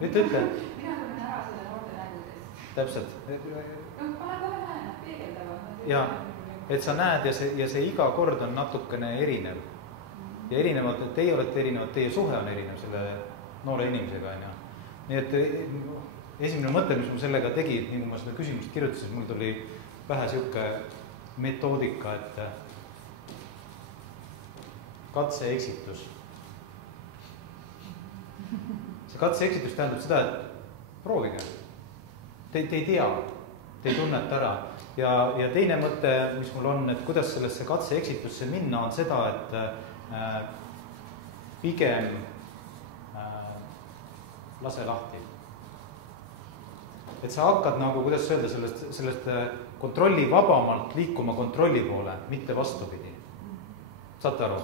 Ütle. Mina tunnen ära selle noorte nägudest. Täpselt. Ma kohe näen, nad peegeldavad. Ja, et sa näed ja see iga kord on natukene erinev. Ja erinevad, et teie olete erinevad, teie suhe on erinev selle noore inimesega. Nii et esimene mõte, mis mul sellega tegi, nii kui ma seda küsimust kirjutasin, mul tuli pähe siuke metoodika, et katse-eksitus. See katse-eksitus tähendab seda, et proovige. Te ei tea, te ei tunneta ära. Ja teine mõte, mis mul on, et kuidas sellesse katse-eksitusse minna, on seda, et pigem lase lahti. Et sa hakkad nagu, kuidas öelda, sellest kontrolli vabamalt liikuma kontrolli poole, mitte vastupidi. Saate aru?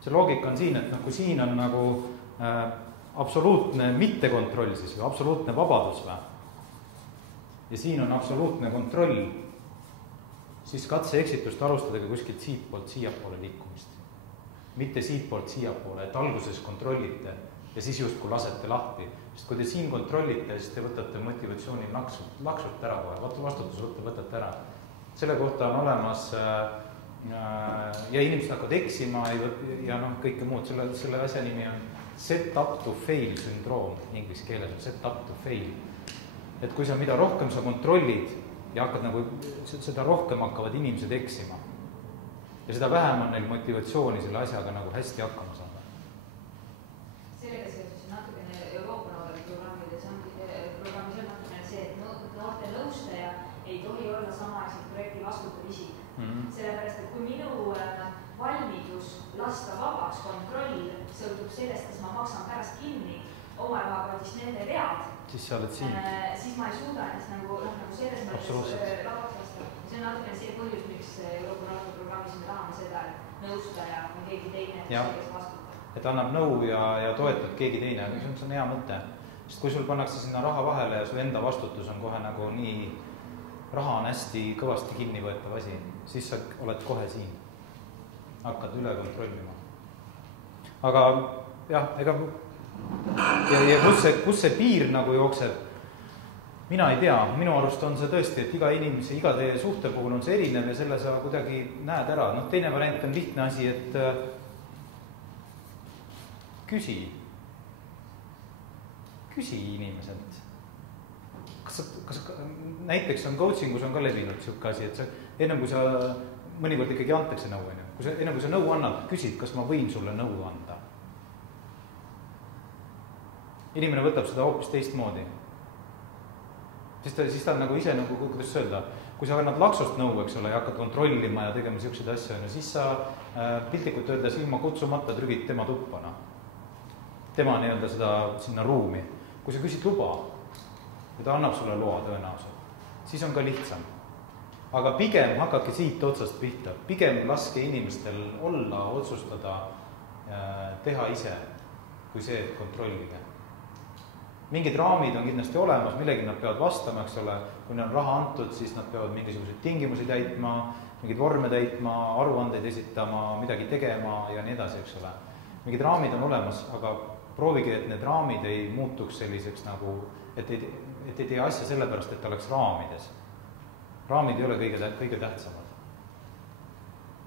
See loogika on siin, et kui siin on nagu absoluutne mittekontroll siis või absoluutne vabadus või, ja siin on absoluutne kontroll, siis katse-eksitust alustadagi kuskilt siitpoolt siiapoole liikumist. Mitte siitpoolt siiapoole, et alguses kontrollite ja siis justkui lasete lahti. Sest kui te siin kontrollite, siis te võtate motivatsiooni laksult ära kohe, vastutus võtate ära. Selle kohta on olemas ja inimesed hakkavad eksima ja kõike muud. Selle asja nimi on set up to fail sündroom, inglise keeles on set up to fail. Et kui mida rohkem sa kontrollid ja hakkad nagu, seda rohkem hakkavad inimesed eksima. Ja seda vähem on neil motivatsiooni selle asjaga nagu hästi hakkama saada. Sellega seoses natukene Euroopa noorte programmis on natukene see, et noorte nõustaja ei tohi olla samaaegselt projekti vastutav isik. Sellepärast, et kui minu valmidus lasta vabaks kontroll sõltub sellest, kas ma maksan pärast kinni oma rahakotist nende vead, siis sa oled siin. Siis ma ei suuda ennast nagu selles mõttes vabaks lasta. See on natukene see põhjus, miks Euroopa noorte programmis me tahame seda, et nõustaja on keegi teine, kes vastutab. Et annab nõu ja toetab keegi teine, aga see on hea mõte. Sest kui sul pannakse sinna raha vahele ja su enda vastutus on kohe nagu nii, raha on hästi kõvasti kinni võetav asi, siis sa oled kohe siin. Hakkad üle kontrollima. Aga jah, ega ja kus see piir nagu jookseb, mina ei tea. Minu arust on see tõesti, et iga inimese, iga teie suhte puhul on see erinev ja selle sa kuidagi näed ära. Teine variant on lihtne asi, et küsi inimeselt. Kas näiteks on coachingus on ka levinud siuke asi, et ennem kui sa mõnikord ikkagi antakse nõu, ennem kui sa nõu annad, küsid, kas ma võin sulle nõu anda. Inimene võtab seda hoopis teistmoodi. Siis ta on nagu ise, kuidas öelda, kui sa annad laksost nõu, eks ole, ja hakkad kontrollima ja tegema siukseid asju, siis sa piltlikult öeldes ilma kutsumata trügid tema tuppana. Tema nii-öelda seda sinna ruumi. Kui sa küsid luba, ja ta annab sulle loa tõenäoliselt, siis on ka lihtsam. Aga pigem hakkake siit otsast pihta. Pigem laske inimestel olla, otsustada, teha ise, kui see, et kontrollida. Mingid raamid on kindlasti olemas, millegi nad peavad vastama, eks ole. Kui neil on raha antud, siis nad peavad mingisuguseid tingimusi täitma, mingid vorme täitma, aruandeid esitama, midagi tegema ja nii edasi, eks ole. Mingid raamid on olemas, aga proovige, et need raamid ei muutuks selliseks nagu, et ei tee asja sellepärast, et ta oleks raamides. Raamid ei ole kõige tähtsamad.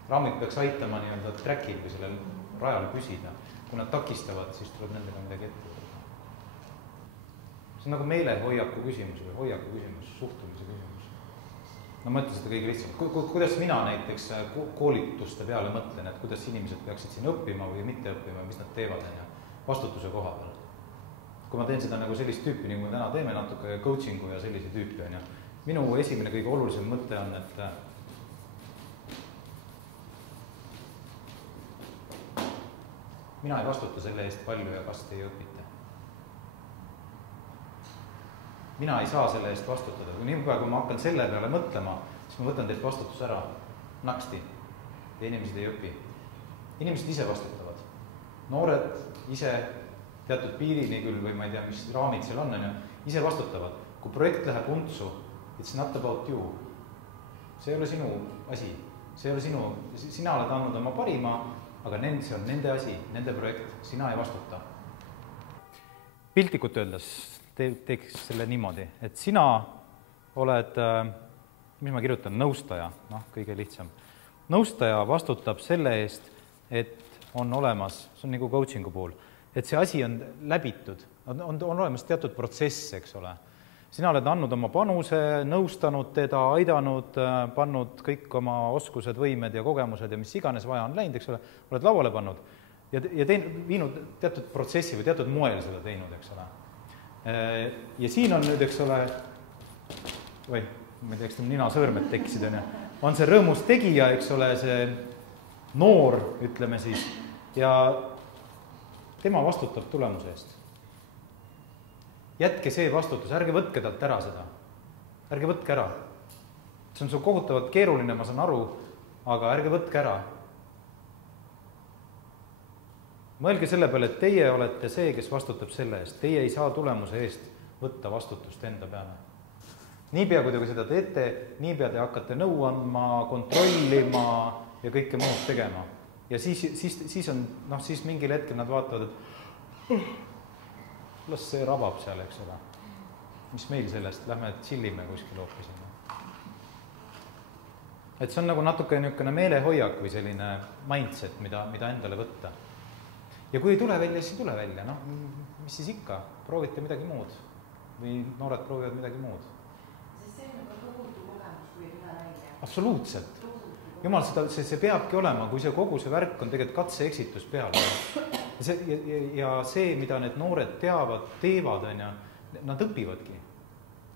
Raamid peaks aitama nii-öelda trackil või sellel rajal püsida. Kui nad takistavad, siis tuleb nendega midagi ette. See on nagu meelehoiaku küsimus või hoiaku küsimus, suhtumise küsimus. No ma ütlen seda kõige lihtsam. Kuidas mina näiteks koolituste peale mõtlen, et kuidas inimesed peaksid siin õppima või mitte õppima, mis nad teevad vastutuse koha peal. Kui ma teen seda nagu sellist tüüpi, nagu me täna teeme natuke coachingu ja sellise tüüpi. Minu esimene kõige olulisem mõte on, et mina ei vastuta selle eest palju ja kas te ei õpite. Mina ei saa selle eest vastutada. Kui nii kui ma hakkan selle peale mõtlema, siis ma võtan teilt vastutus ära naksti ja inimesed ei õpi. Inimesed ise vastutavad. Noored ise teatud piirini küll või ma ei tea, mis raamid seal on, ise vastutavad. Kui projekt läheb untsu, it's not about you. See ei ole sinu asi. See ei ole sina oled andnud oma parima, aga see on nende asi, nende projekt, sina ei vastuta. piltlikult öeldes teeks selle niimoodi, et sina oled, mis ma kirjutan, nõustaja, kõige lihtsam. Nõustaja vastutab selle eest, et on olemas, see on nagu coachingu puhul, et see asi on läbitud, on olemas teatud protsess, eks ole. Sina oled andnud oma panuse, nõustanud teda, aidanud, pannud kõik oma oskused, võimed ja kogemused ja mis iganes vaja on läinud, eks ole, oled lauale pannud ja viinud teatud protsessi või teatud moel seda teinud, eks ole. Ja siin on nüüd, eks ole, ma ei tea, eks nina sõõrmed tekkisid, on see rõõmus tegija, eks ole, see noor, ütleme siis, ja tema vastutab tulemuse eest. Jätke see vastutus, ärge võtke talt ära seda. Ärge võtke ära. See on sul kohutavalt keeruline, ma saan aru, aga ärge võtke ära. Mõelge selle peale, et teie olete see, kes vastutab selle eest. Teie ei saa tulemuse eest võtta vastutust enda peale. Niipea, kui te seda teete, niipea te hakkate nõu andma, kontrollima ja kõike muud tegema. Ja siis on, siis mingil hetkel nad vaatavad, et las see rabab seal, eks ole. Mis meil sellest, lähme chillime kuskil hoopis. Et see on nagu natuke niisugune meelehoiak või selline mindset, mida endale võtta. Ja kui ei tule välja, siis ei tule välja. Mis siis ikka? Proovite midagi muud. Või noored proovivad midagi muud. Sest see on nagu tohutu kogemus, kui ei tule välja. Absoluutselt. Jumal, see peabki olema, kui see kogu see värk on tegelikult katse-eksitus peal. Ja see, mida need noored teevad, nad õpivadki.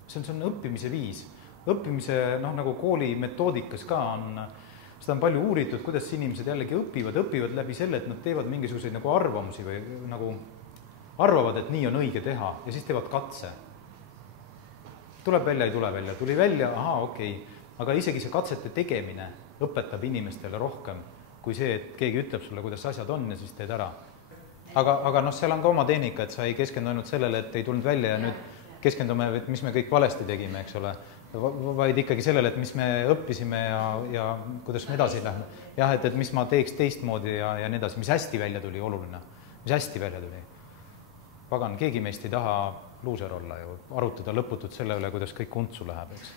See on õppimise viis. Õppimise, nagu kooli metoodikas ka on, seda on palju uuritud, kuidas inimesed jällegi õpivad läbi selle, et nad teevad mingisuguseid nagu arvamusi või nagu arvavad, et nii on õige teha ja siis teevad katse. Tuleb välja, ei tule välja, tuli välja, okei. Aga isegi see katsete tegemine õpetab inimestele rohkem kui see, et keegi ütleb sulle, kuidas asjad on ja siis teed ära. Aga seal on ka oma tehnika, et sa ei keskendu ainult sellele, et ei tulnud välja ja nüüd keskendume, et mis me kõik valesti tegime, eks ole, vaid ikkagi sellele, et mis me õppisime ja kuidas me edasi lähme. Jah, et mis ma teeks teistmoodi ja nii edasi, mis hästi välja tuli, oluline. Mis hästi välja tuli. Pagan, keegi meist ei taha luuser olla ju, arutada lõputut selle üle, kuidas kõik untsu läheb, eks.